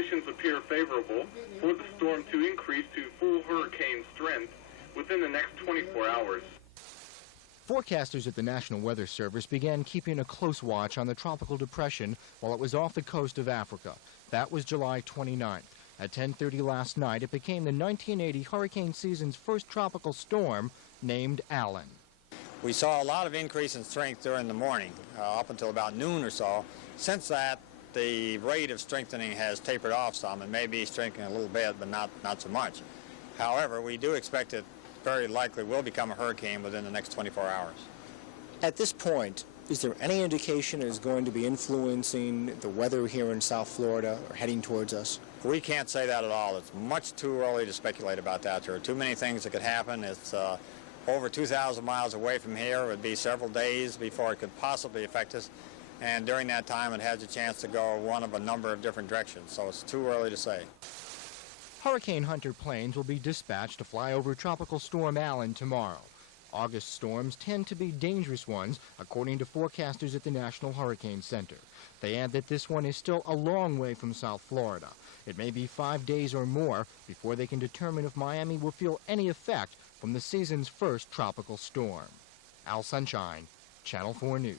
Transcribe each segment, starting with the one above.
Conditions appear favorable for the storm to increase to full hurricane strength within the next 24 hours. Forecasters at the National Weather Service began keeping a close watch on the tropical depression while it was off the coast of Africa. That was July 29th. At 10:30 last night, it became the 1980 hurricane season's first tropical storm, named Allen. We saw a lot of increase in strength during the morning, up until about noon or so. Since that, the rate of strengthening has tapered off some and may be strengthening a little bit, but not so much. However, we do expect it very likely will become a hurricane within the next 24 hours. At this point, is there any indication it's going to be influencing the weather here in South Florida or heading towards us? We can't say that at all. It's much too early to speculate about that. There are too many things that could happen. It's over 2,000 miles away from here. It would be several days before it could possibly affect us. And during that time, it has a chance to go one of a number of different directions. So it's too early to say. Hurricane Hunter planes will be dispatched to fly over Tropical Storm Allen tomorrow. August storms tend to be dangerous ones, according to forecasters at the National Hurricane Center. They add that this one is still a long way from South Florida. It may be 5 days or more before they can determine if Miami will feel any effect from the season's first tropical storm. Al Sunshine, Channel 4 News.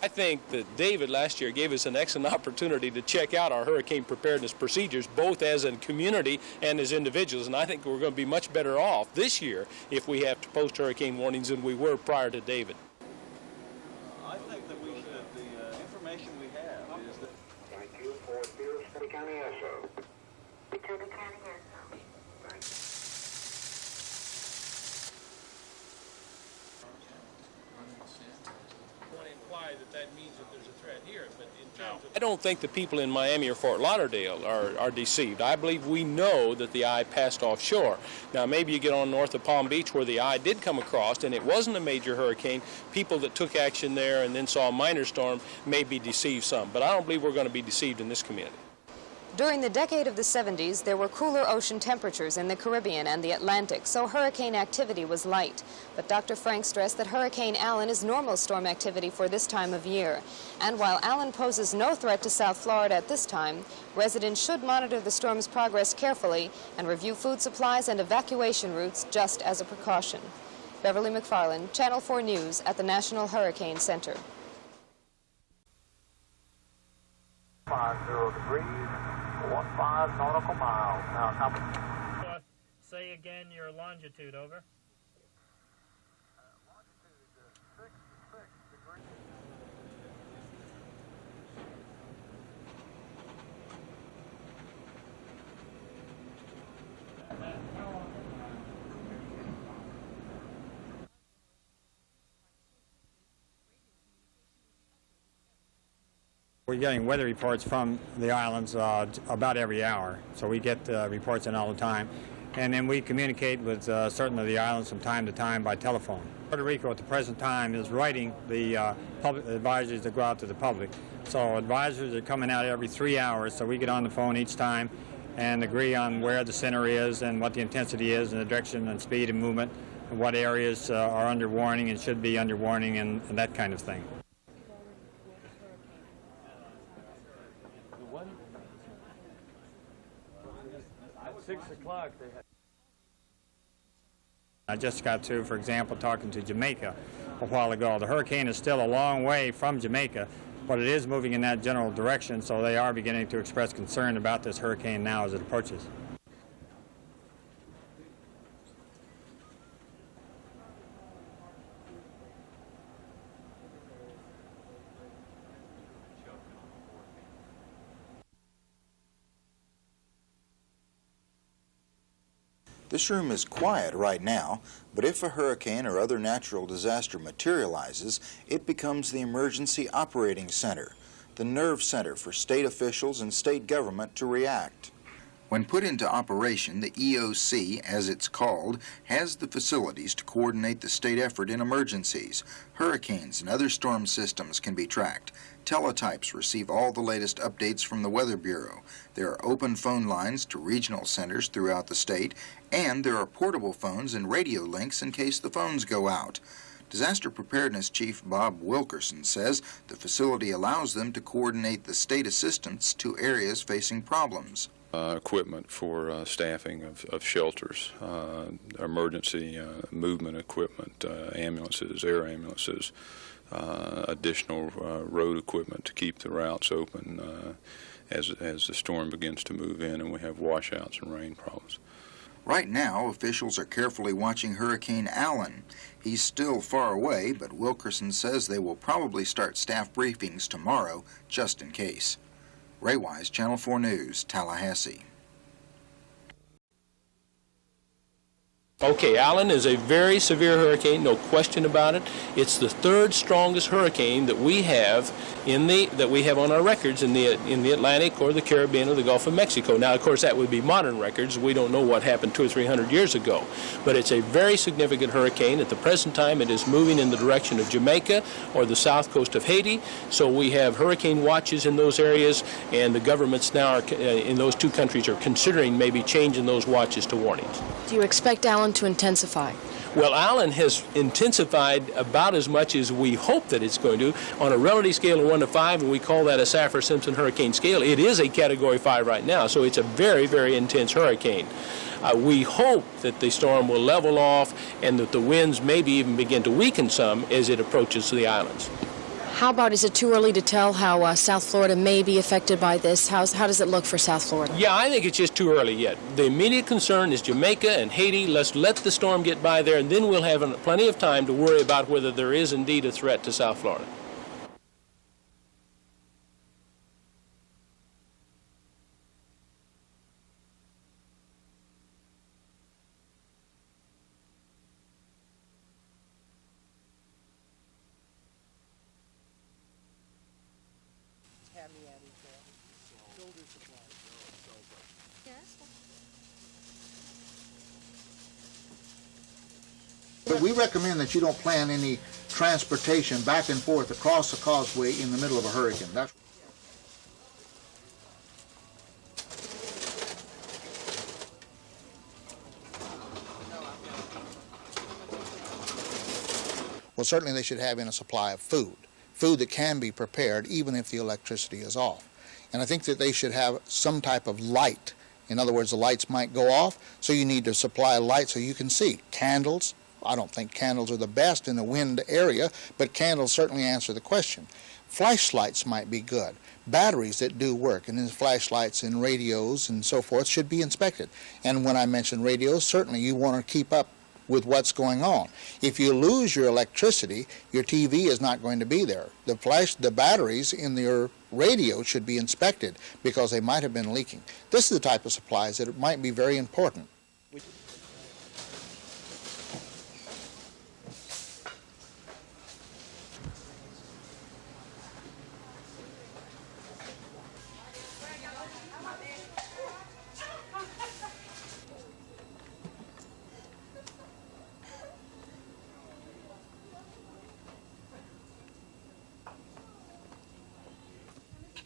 I think that David last year gave us an excellent opportunity to check out our hurricane preparedness procedures, both as a community and as individuals, and I think we're going to be much better off this year if we have to post hurricane warnings than we were prior to David. I think that we should, the information we have is that... Thank you for Deer County ESO. Deer County ESO. Thank you. I don't think the people in Miami or Fort Lauderdale are deceived. I believe we know that the eye passed offshore. Now, maybe you get on north of Palm Beach where the eye did come across and it wasn't a major hurricane. People that took action there and then saw a minor storm may be deceived some, but I don't believe we're going to be deceived in this community. During the decade of the 70s, there were cooler ocean temperatures in the Caribbean and the Atlantic, so hurricane activity was light. But Dr. Frank stressed that Hurricane Allen is normal storm activity for this time of year. And while Allen poses no threat to South Florida at this time, residents should monitor the storm's progress carefully and review food supplies and evacuation routes just as a precaution. Beverly McFarland, Channel 4 News at the National Hurricane Center. 50 degrees. 15 nautical miles. Now, copy. Say again your longitude, over. Longitude 66 degrees. We're getting weather reports from the islands about every hour, so we get reports in all the time. And then we communicate with certain of the islands from time to time by telephone. Puerto Rico at the present time is writing the public advisories that go out to the public. So advisories are coming out every 3 hours, so we get on the phone each time and agree on where the center is and what the intensity is and the direction and speed and movement and what areas are under warning and should be under warning and that kind of thing. At 6 o'clock they had... I just got through, for example, talking to Jamaica a while ago. The hurricane is still a long way from Jamaica, but it is moving in that general direction, so they are beginning to express concern about this hurricane now as it approaches. This room is quiet right now, but if a hurricane or other natural disaster materializes, it becomes the Emergency Operating Center, the nerve center for state officials and state government to react. When put into operation, the EOC, as it's called, has the facilities to coordinate the state effort in emergencies. Hurricanes and other storm systems can be tracked. teletypes receive all the latest updates from the Weather Bureau. There are open phone lines to regional centers throughout the state, and there are portable phones and radio links in case the phones go out. Disaster Preparedness Chief Bob Wilkerson says the facility allows them to coordinate the state assistance to areas facing problems. Equipment for staffing of shelters, emergency movement equipment, ambulances, air ambulances, additional road equipment to keep the routes open as the storm begins to move in and we have washouts and rain problems. Right now, officials are carefully watching Hurricane Allen. He's still far away, but Wilkerson says they will probably start staff briefings tomorrow, just in case. Ray Wise, Channel 4 News, Tallahassee. Okay, Allen is a very severe hurricane, no question about it. It's the third strongest hurricane that we have on our records in the Atlantic or the Caribbean or the Gulf of Mexico. Now, of course, that would be modern records. We don't know what happened 200 or 300 years ago, but it's a very significant hurricane. At the present time, it is moving in the direction of Jamaica or the south coast of Haiti. So we have hurricane watches in those areas, and the governments now in those two countries are considering maybe changing those watches to warnings. Do you expect Allen to intensify? Well, Allen has intensified about as much as we hope that it's going to on a relative scale of 1 to 5, and we call that a Saffir-Simpson hurricane scale. It is a Category 5 right now, so it's a very, very intense hurricane. We hope that the storm will level off and that the winds maybe even begin to weaken some as it approaches the islands. How about, is it too early to tell how South Florida may be affected by this? How does it look for South Florida? Yeah, I think it's just too early yet. The immediate concern is Jamaica and Haiti. Let's let the storm get by there, and then we'll have plenty of time to worry about whether there is indeed a threat to South Florida. But we recommend that you don't plan any transportation back and forth across the causeway in the middle of a hurricane. That's well, certainly they should have in a supply of food that can be prepared even if the electricity is off. And I think that they should have some type of light. In other words, the lights might go off, so you need to supply light so you can see. Candles. I don't think candles are the best in the wind area, but candles certainly answer the question. Flashlights might be good. Batteries that do work, and then flashlights and radios and so forth should be inspected. And when I mention radios, certainly you want to keep up with what's going on. If you lose your electricity, your TV is not going to be there. The batteries in your radio should be inspected because they might have been leaking. This is the type of supplies that might be very important.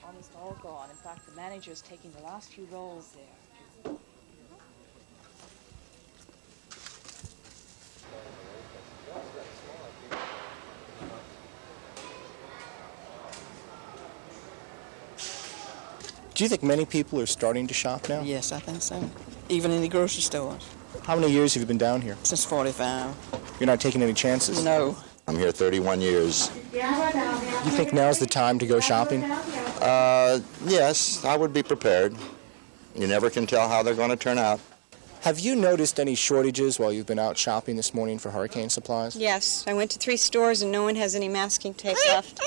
Almost all gone. In fact, the manager is taking the last few rolls there. Do you think many people are starting to shop now? Yes, I think so. Even in the grocery stores. How many years have you been down here? Since 45. You're not taking any chances? No. I'm here 31 years. You think now's the time to go shopping? Yes, I would be prepared. You never can tell how they're going to turn out. Have you noticed any shortages while you've been out shopping this morning for hurricane supplies? Yes, I went to 3 stores and no one has any masking tape left.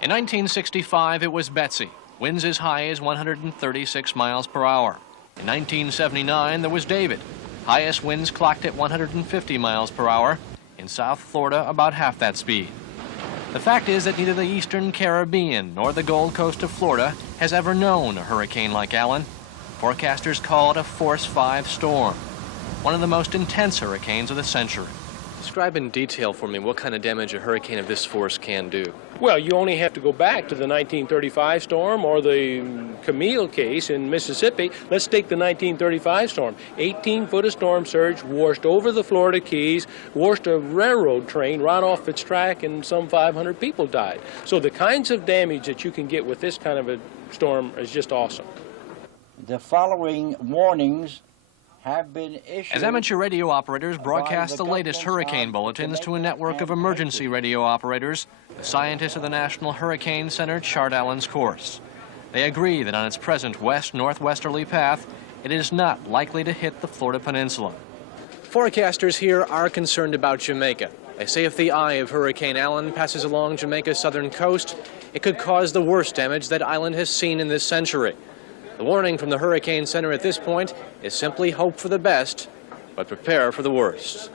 In 1965, it was Betsy, winds as high as 136 miles per hour. In 1979, there was David, Highest winds clocked at 150 miles per hour. In South Florida, about half that speed. The fact is that neither the eastern Caribbean nor the Gold Coast of Florida has ever known a hurricane like Alan. Forecasters call it a Force 5 storm, one of the most intense hurricanes of the century. Describe in detail for me what kind of damage a hurricane of this force can do. Well, you only have to go back to the 1935 storm or the Camille case in Mississippi. Let's take the 1935 storm. 18-foot of storm surge washed over the Florida Keys, washed a railroad train right off its track, and some 500 people died. So the kinds of damage that you can get with this kind of a storm is just awesome. The following warnings have been issued. As amateur radio operators broadcast the latest hurricane bulletins to a network of emergency radio operators, the scientists of the National Hurricane Center chart Alan's course. They agree that on its present west-northwesterly path, it is not likely to hit the Florida Peninsula. Forecasters here are concerned about Jamaica. They say if the eye of Hurricane Alan passes along Jamaica's southern coast, it could cause the worst damage that island has seen in this century. The warning from the Hurricane Center at this point is simply hope for the best, but prepare for the worst.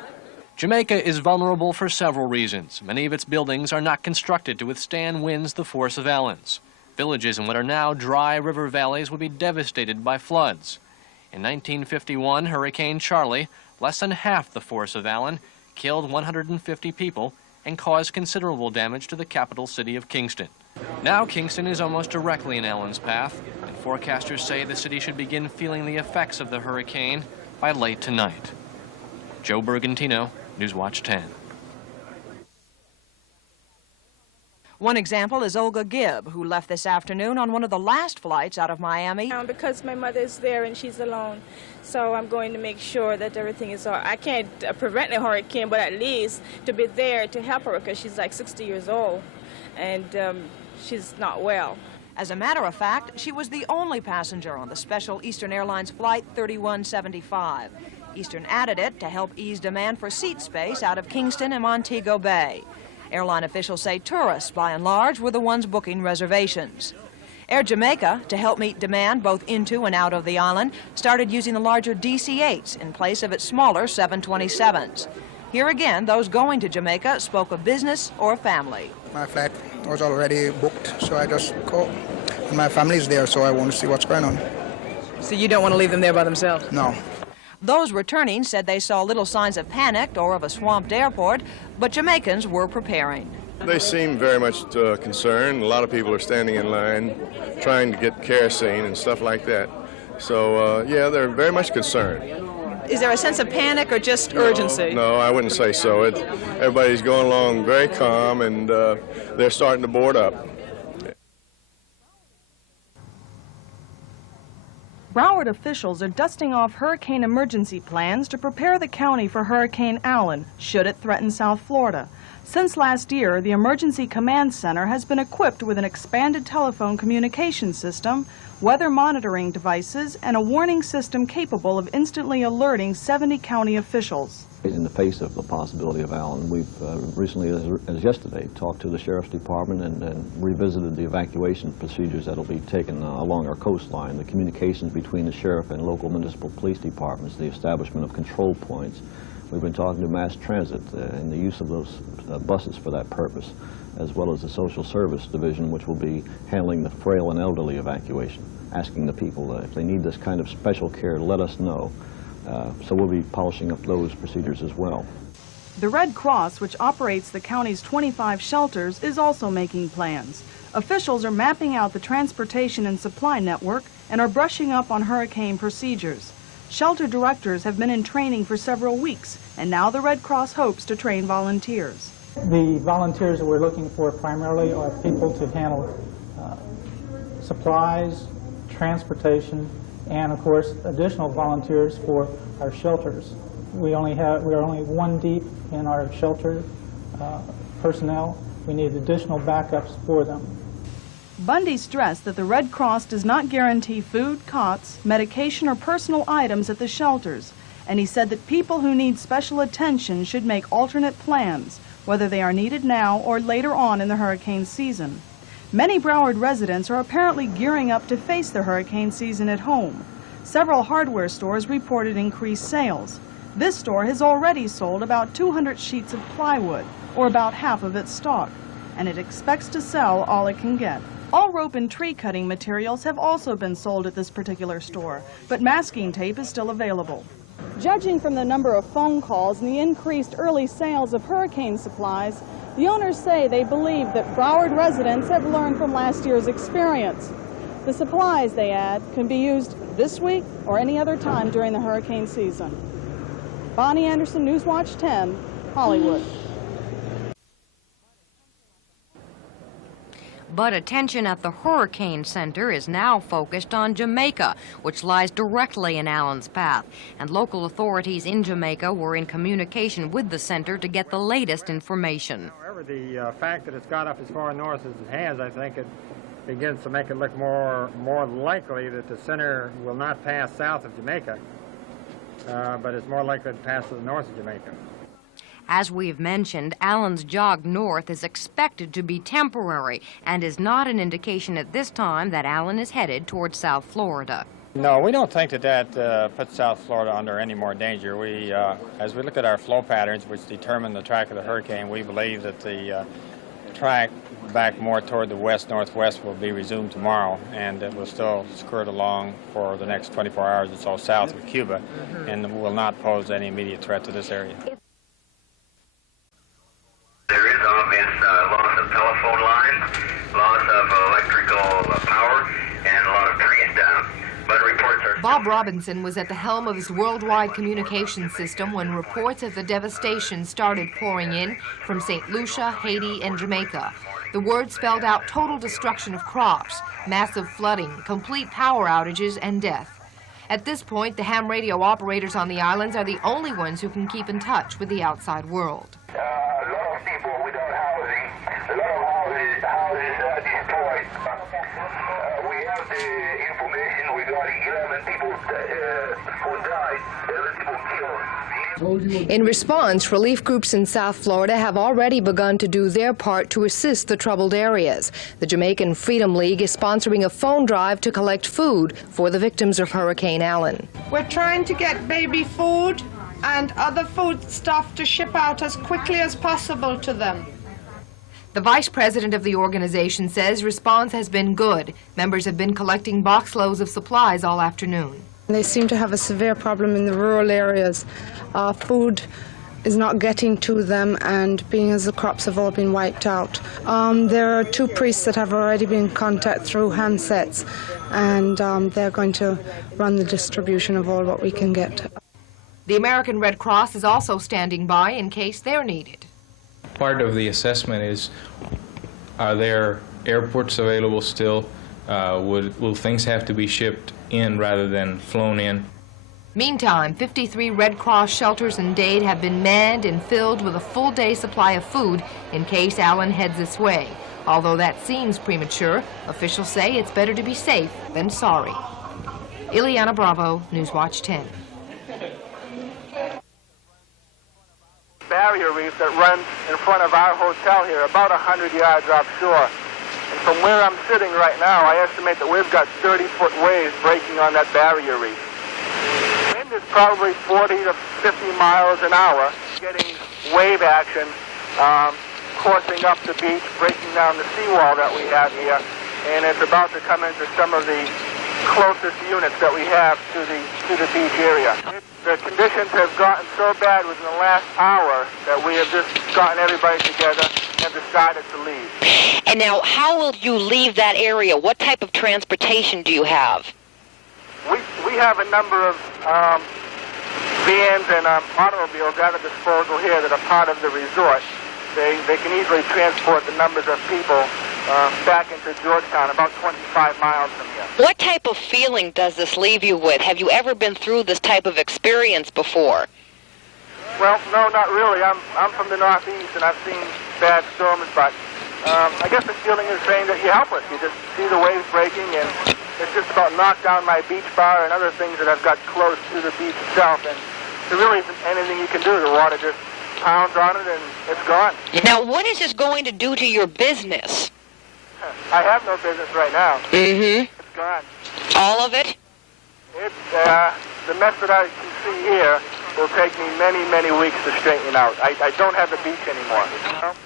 Jamaica is vulnerable for several reasons. Many of its buildings are not constructed to withstand winds the force of Alan's. Villages in what are now dry river valleys would be devastated by floods. In 1951, Hurricane Charlie, less than half the force of Alan, killed 150 people and caused considerable damage to the capital city of Kingston. Now Kingston is almost directly in Alan's path, and forecasters say the city should begin feeling the effects of the hurricane by late tonight. Joe Bergantino, Newswatch 10. One example is Olga Gibb, who left this afternoon on one of the last flights out of Miami. Because my mother is there and she's alone, so I'm going to make sure that everything is all right. I can't prevent a hurricane, but at least to be there to help her because she's like 60 years old and she's not well. As a matter of fact, she was the only passenger on the special Eastern Airlines Flight 3175. Eastern added it to help ease demand for seat space out of Kingston and Montego Bay. Airline officials say tourists, by and large, were the ones booking reservations. Air Jamaica, to help meet demand both into and out of the island, started using the larger DC-8s in place of its smaller 727s. Here again, those going to Jamaica spoke of business or family. My flight was already booked, so I just go. And my family's there, so I want to see what's going on. So you don't want to leave them there by themselves? No. Those returning said they saw little signs of panic or of a swamped airport, but Jamaicans were preparing. They seem very much concerned. A lot of people are standing in line trying to get kerosene and stuff like that. So, yeah, they're very much concerned. Is there a sense of panic or just urgency? No, I wouldn't say so. Everybody's going along very calm, and they're starting to board up. Broward officials are dusting off hurricane emergency plans to prepare the county for Hurricane Alan, should it threaten South Florida. Since last year, the Emergency Command Center has been equipped with an expanded telephone communication system, weather monitoring devices, and a warning system capable of instantly alerting 70 county officials. In the face of the possibility of Alan, we've recently, as yesterday, talked to the Sheriff's Department and revisited the evacuation procedures that will be taken along our coastline, the communications between the Sheriff and local municipal police departments, the establishment of control points. We've been talking to mass transit and the use of those buses for that purpose, as well as the Social Service Division, which will be handling the frail and elderly evacuation, asking the people if they need this kind of special care to let us know. So we'll be polishing up those procedures as well. The Red Cross, which operates the county's 25 shelters, is also making plans. Officials are mapping out the transportation and supply network and are brushing up on hurricane procedures. Shelter directors have been in training for several weeks, and now the Red Cross hopes to train volunteers. The volunteers that we're looking for primarily are people to handle supplies, transportation, and of course additional volunteers for our shelters. We are only one deep in our shelter personnel. We need additional backups for them. Bundy stressed that the Red Cross does not guarantee food, cots, medication, or personal items at the shelters, and he said that people who need special attention should make alternate plans, whether they are needed now or later on in the hurricane season. Many Broward residents are apparently gearing up to face the hurricane season at home. Several hardware stores reported increased sales. This store has already sold about 200 sheets of plywood, or about half of its stock, and it expects to sell all it can get. All rope and tree cutting materials have also been sold at this particular store, but masking tape is still available. Judging from the number of phone calls and the increased early sales of hurricane supplies, the owners say they believe that Broward residents have learned from last year's experience. The supplies, they add, can be used this week or any other time during the hurricane season. Bonnie Anderson, Newswatch 10, Hollywood. But attention at the Hurricane Center is now focused on Jamaica, which lies directly in Allen's path. And local authorities in Jamaica were in communication with the center to get the latest information. However, the fact that it's got up as far north as it has, I think it begins to make it look more likely that the center will not pass south of Jamaica, but it's more likely to pass to the north of Jamaica. As we've mentioned, Allen's jog north is expected to be temporary and is not an indication at this time that Allen is headed towards South Florida. No, we don't think that puts South Florida under any more danger. As we look at our flow patterns, which determine the track of the hurricane, we believe that the track back more toward the west-northwest will be resumed tomorrow, and it will still skirt along for the next 24 hours or so south of Cuba, and will not pose any immediate threat to this area. There is obvious loss of telephone lines, loss of electrical power, and a lot of trees down. But reports are... Bob Robinson was at the helm of his worldwide communications system when reports of the devastation started pouring in from St. Lucia, Haiti, and Jamaica. The word spelled out total destruction of crops, massive flooding, complete power outages, and death. At this point, the ham radio operators on the islands are the only ones who can keep in touch with the outside world. A lot of people without housing, a lot of houses are destroyed. We have the information regarding 11 people who died, 11 people killed. In response, relief groups in South Florida have already begun to do their part to assist the troubled areas. The Jamaican Freedom League is sponsoring a phone drive to collect food for the victims of Hurricane Allen. We're trying to get baby food and other food stuff to ship out as quickly as possible to them. The vice president of the organization says response has been good. Members have been collecting box loads of supplies all afternoon. They seem to have a severe problem in the rural areas. Food is not getting to them, and being as the crops have all been wiped out. There are 2 priests that have already been in contact through handsets, and they're going to run the distribution of all what we can get. The American Red Cross is also standing by in case they're needed. Part of the assessment is, are there airports available still? Will things have to be shipped in rather than flown in? Meantime, 53 Red Cross shelters in Dade have been manned and filled with a full day supply of food in case Allen heads this way. Although that seems premature, officials say it's better to be safe than sorry. Ileana Bravo, Newswatch 10. Barrier reef that runs in front of our hotel here, about 100 yards offshore. And from where I'm sitting right now, I estimate that we've got 30-foot waves breaking on that barrier reef. Wind is probably 40 to 50 miles an hour, getting wave action, coursing up the beach, breaking down the seawall that we have here, and it's about to come into some of the closest units that we have to the beach area. The conditions have gotten so bad within the last hour that we have just gotten everybody together and decided to leave. And now, how will you leave that area? What type of transportation do you have? We have a number of vans and automobiles at our disposal here that are part of the resort. They can easily transport the numbers of people back into Georgetown, about 25 miles from here. What type of feeling does this leave you with? Have you ever been through this type of experience before? Well, no, not really. I'm from the Northeast, and I've seen bad storms, but I guess the feeling is saying that you're helpless. You just see the waves breaking, and it's just about knocked down my beach bar and other things that I've got close to the beach itself, and there really isn't anything you can do. The water just pounds on it, and it's gone. Now, what is this going to do to your business? I have no business right now. Mm-hmm. It's gone. All of it? The mess that I can see here will take me many, many weeks to straighten out. I don't have the beach anymore.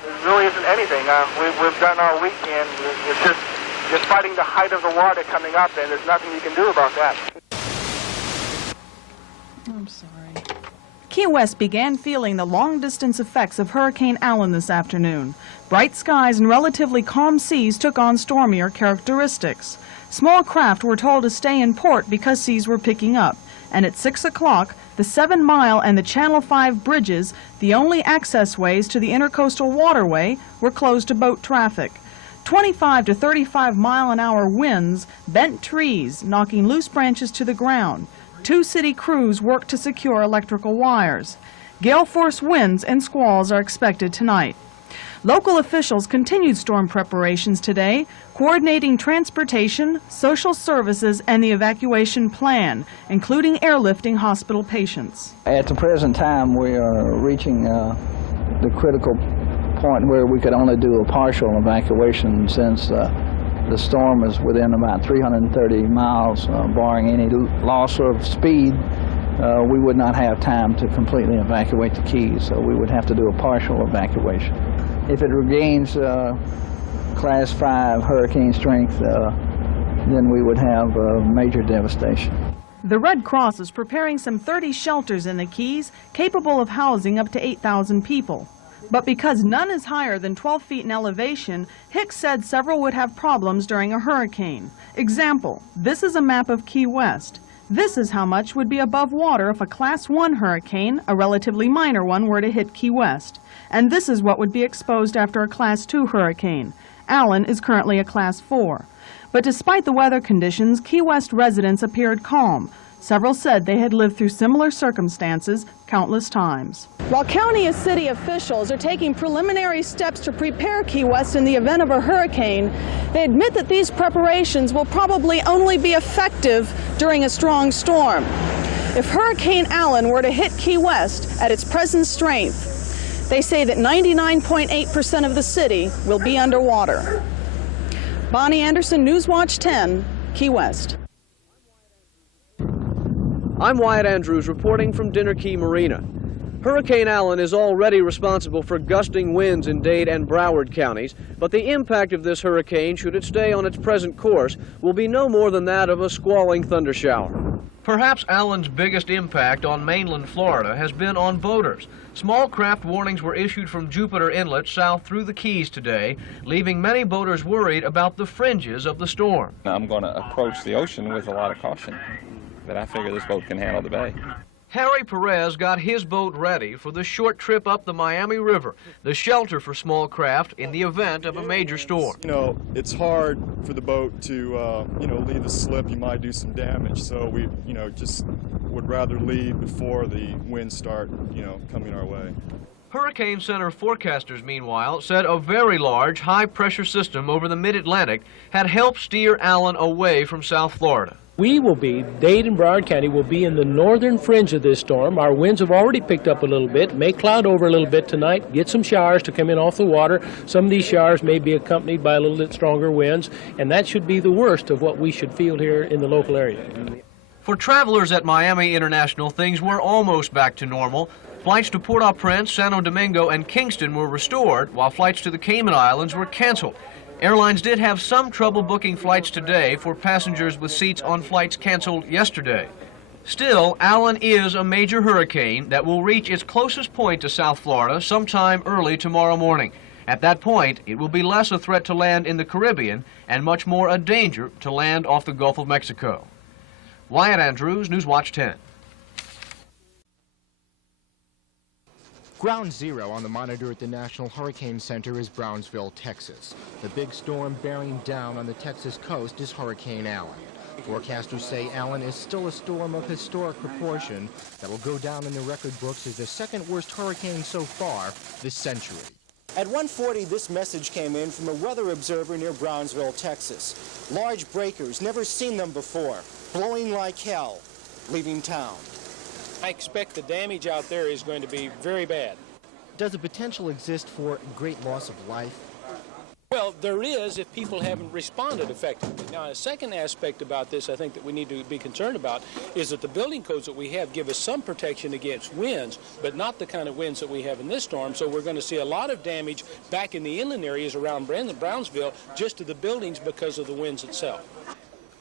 There really isn't anything. We've done all we can. It's just you're fighting the height of the water coming up, and there's nothing you can do about that. I'm sorry. Key West began feeling the long-distance effects of Hurricane Allen this afternoon. Bright skies and relatively calm seas took on stormier characteristics. Small craft were told to stay in port because seas were picking up. And at 6 o'clock, the 7 Mile and the Channel 5 bridges, the only access ways to the intercoastal waterway, were closed to boat traffic. 25 to 35-mile-an-hour winds bent trees, knocking loose branches to the ground. 2 city crews worked to secure electrical wires. Gale force winds and squalls are expected tonight. Local officials continued storm preparations today, coordinating transportation, social services, and the evacuation plan, including airlifting hospital patients. At the present time, we are reaching the critical point where we could only do a partial evacuation since the storm is within about 330 miles, barring any loss of speed. We would not have time to completely evacuate the Keys, so we would have to do a partial evacuation. If it regains Class 5 hurricane strength, then we would have major devastation. The Red Cross is preparing some 30 shelters in the Keys, capable of housing up to 8,000 people. But because none is higher than 12 feet in elevation, Hicks said several would have problems during a hurricane. Example, this is a map of Key West. This is how much would be above water if a Class 1 hurricane, a relatively minor one, were to hit Key West. And this is what would be exposed after a Class 2 hurricane. Allen is currently a Class 4. But despite the weather conditions, Key West residents appeared calm. Several said they had lived through similar circumstances countless times. While county and city officials are taking preliminary steps to prepare Key West in the event of a hurricane, they admit that these preparations will probably only be effective during a strong storm. If Hurricane Allen were to hit Key West at its present strength, they say that 99.8% of the city will be underwater. Bonnie Anderson, Newswatch 10, Key West. I'm Wyatt Andrews reporting from Dinner Key Marina. Hurricane Allen is already responsible for gusting winds in Dade and Broward counties, but the impact of this hurricane, should it stay on its present course, will be no more than that of a squalling thundershower. Perhaps Allen's biggest impact on mainland Florida has been on boaters. Small craft warnings were issued from Jupiter Inlet south through the Keys today, leaving many boaters worried about the fringes of the storm. I'm going to approach the ocean with a lot of caution, but I figure this boat can handle the bay. Harry Perez got his boat ready for the short trip up the Miami River, the shelter for small craft in the event of a major storm. You know, it's hard for the boat to, leave a slip. You might do some damage. So we, just would rather leave before the winds start, coming our way. Hurricane Center forecasters, meanwhile, said a very large, high-pressure system over the mid-Atlantic had helped steer Allen away from South Florida. We will be, Dade and Broward County will be in the northern fringe of this storm. Our winds have already picked up a little bit, may cloud over a little bit tonight, get some showers to come in off the water. Some of these showers may be accompanied by a little bit stronger winds, and that should be the worst of what we should feel here in the local area. For travelers at Miami International, things were almost back to normal. Flights to Port-au-Prince, Santo Domingo, and Kingston were restored, while flights to the Cayman Islands were canceled. Airlines did have some trouble booking flights today for passengers with seats on flights canceled yesterday. Still, Allen is a major hurricane that will reach its closest point to South Florida sometime early tomorrow morning. At that point, it will be less a threat to land in the Caribbean and much more a danger to land off the Gulf of Mexico. Wyatt Andrews, Newswatch 10. Ground zero on the monitor at the National Hurricane Center is Brownsville, Texas. The big storm bearing down on the Texas coast is Hurricane Allen. Forecasters say Allen is still a storm of historic proportion that will go down in the record books as the second worst hurricane so far this century. At 1:40, this message came in from a weather observer near Brownsville, Texas. Large breakers, never seen them before, blowing like hell, leaving town. I expect the damage out there is going to be very bad. Does the potential exist for great loss of life? Well, there is if people haven't responded effectively. Now, a second aspect about this I think that we need to be concerned about is that the building codes that we have give us some protection against winds, but not the kind of winds that we have in this storm. So we're going to see a lot of damage back in the inland areas around Brownsville just to the buildings because of the winds itself.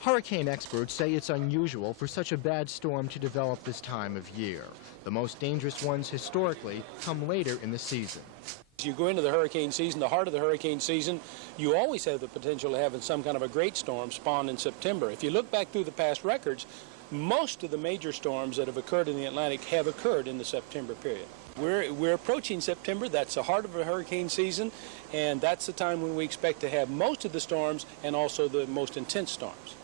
Hurricane experts say it's unusual for such a bad storm to develop this time of year. The most dangerous ones historically come later in the season. As you go into the hurricane season, the heart of the hurricane season, you always have the potential of having some kind of a great storm spawn in September. If you look back through the past records, most of the major storms that have occurred in the Atlantic have occurred in the September period. We're approaching September. That's the heart of a hurricane season, and that's the time when we expect to have most of the storms and also the most intense storms.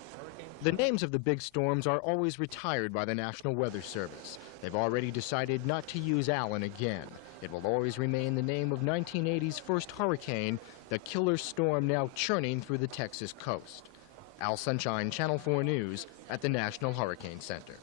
The names of the big storms are always retired by the National Weather Service. They've already decided not to use Alan again. It will always remain the name of 1980's first hurricane, the killer storm now churning through the Texas coast. Al Sunshine, Channel 4 News at the National Hurricane Center.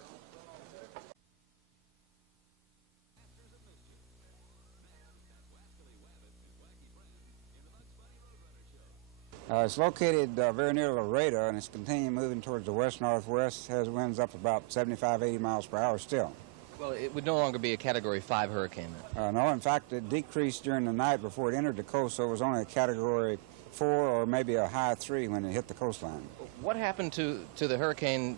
It's located very near Laredo, and it's continuing moving towards the west-northwest, has winds up about 75, 80 miles per hour still. Well, it would no longer be a Category 5 hurricane then? No, in fact, it decreased during the night before it entered the coast, so it was only a Category 4 or maybe a high 3 when it hit the coastline. What happened to the hurricane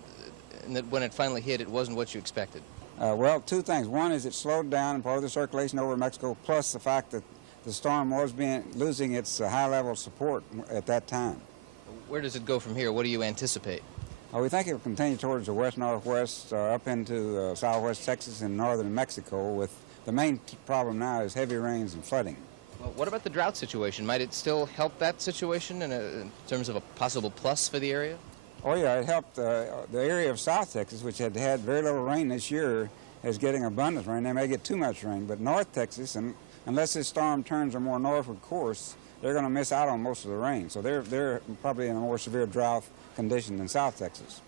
that when it finally hit, it wasn't what you expected? Well, two things. One is it slowed down and part of the circulation over Mexico, plus the fact that the storm was losing its high-level support at that time. Where does it go from here? What do you anticipate? We think it will continue towards the west-northwest, up into southwest Texas and northern Mexico, with the main problem now is heavy rains and flooding. Well, what about the drought situation? Might it still help that situation in terms of a possible plus for the area? Oh, yeah, it helped the area of South Texas, which had had very little rain this year, is getting abundant rain. They may get too much rain, but North Texas, and unless this storm turns a more northward course, they're going to miss out on most of the rain. So they're probably in a more severe drought condition than South Texas.